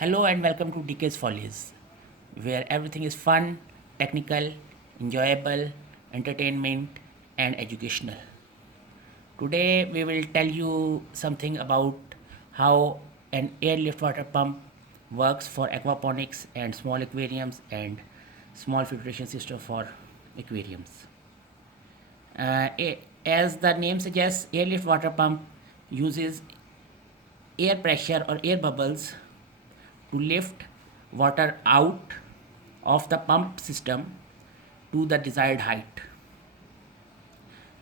Hello and welcome to DK's Follies, where everything is fun, technical, enjoyable, entertainment, and educational. Today we will tell you something about how an airlift water pump works for aquaponics and small aquariums and small filtration system for aquariums. As the name suggests, airlift water pump uses air pressure or air bubbles to lift water out of the pump system to the desired height.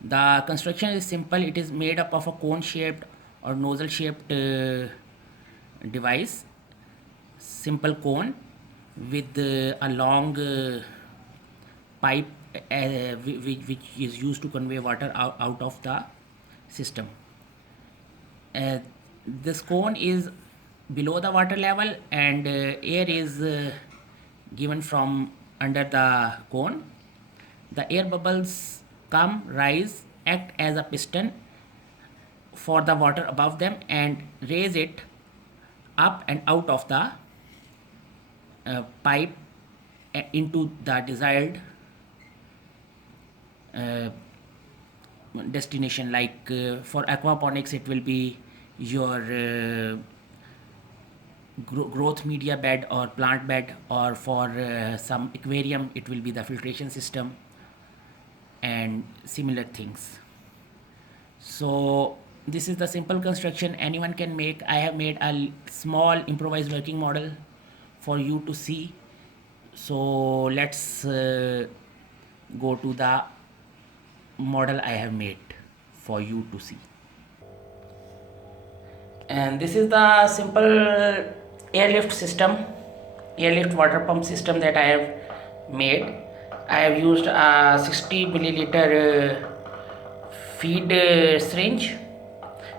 The construction is simple. It is made up of a cone shaped or nozzle shaped device, simple cone with a long pipe which is used to convey water out of the system. Uh, this cone is below the water level and air is given from under the cone. The air bubbles come, rise, act as a piston for the water above them and raise it up and out of the pipe into the desired destination. Like for aquaponics, it will be your growth media bed or plant bed, or for some aquarium it will be the filtration system and similar things. So this is the simple construction anyone can make. I have made a small improvised working model for you to see. So let's go to the model I have made for you to see. And this is the simple airlift system, airlift water pump system that I have made. I have used a 60 milliliter feed syringe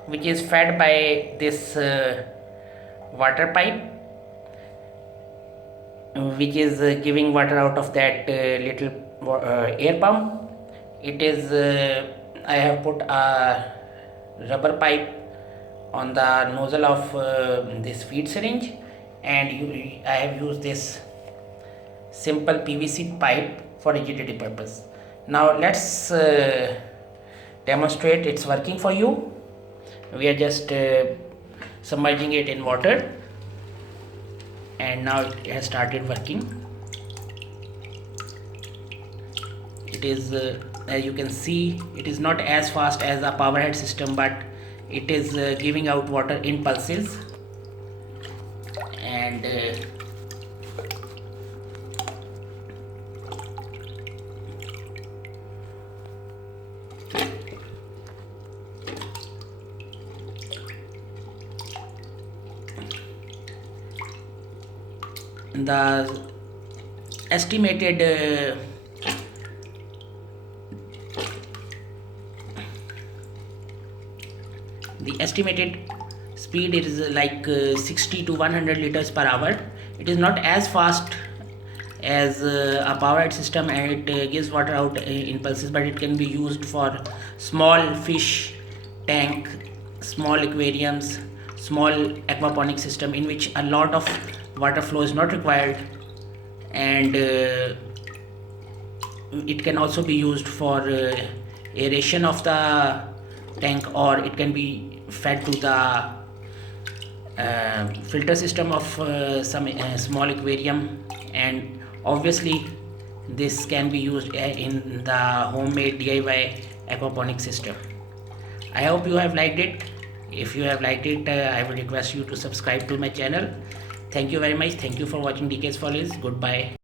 which is fed by this water pipe, which is giving water out of that little air pump. It is I have put a rubber pipe on the nozzle of this feed syringe, and I have used this simple PVC pipe for rigidity purpose. Now let's demonstrate its working for you. We are just submerging it in water, and now it has started working. It is as you can see, it is not as fast as a power head system, but it is giving out water in pulses. And the estimated speed is like 60 to 100 liters per hour. It is not as fast as a powered system, and it gives water out in pulses, but it can be used for small fish tank, small aquariums, small aquaponic system in which a lot of water flow is not required. And it can also be used for aeration of the tank, or it can be fed to the filter system of some small aquarium. And obviously this can be used in the homemade DIY aquaponic system. I hope you have liked it. If you have liked it, I would request you to subscribe to my channel. Thank you very much. Thank you for watching DK's Follies. Goodbye.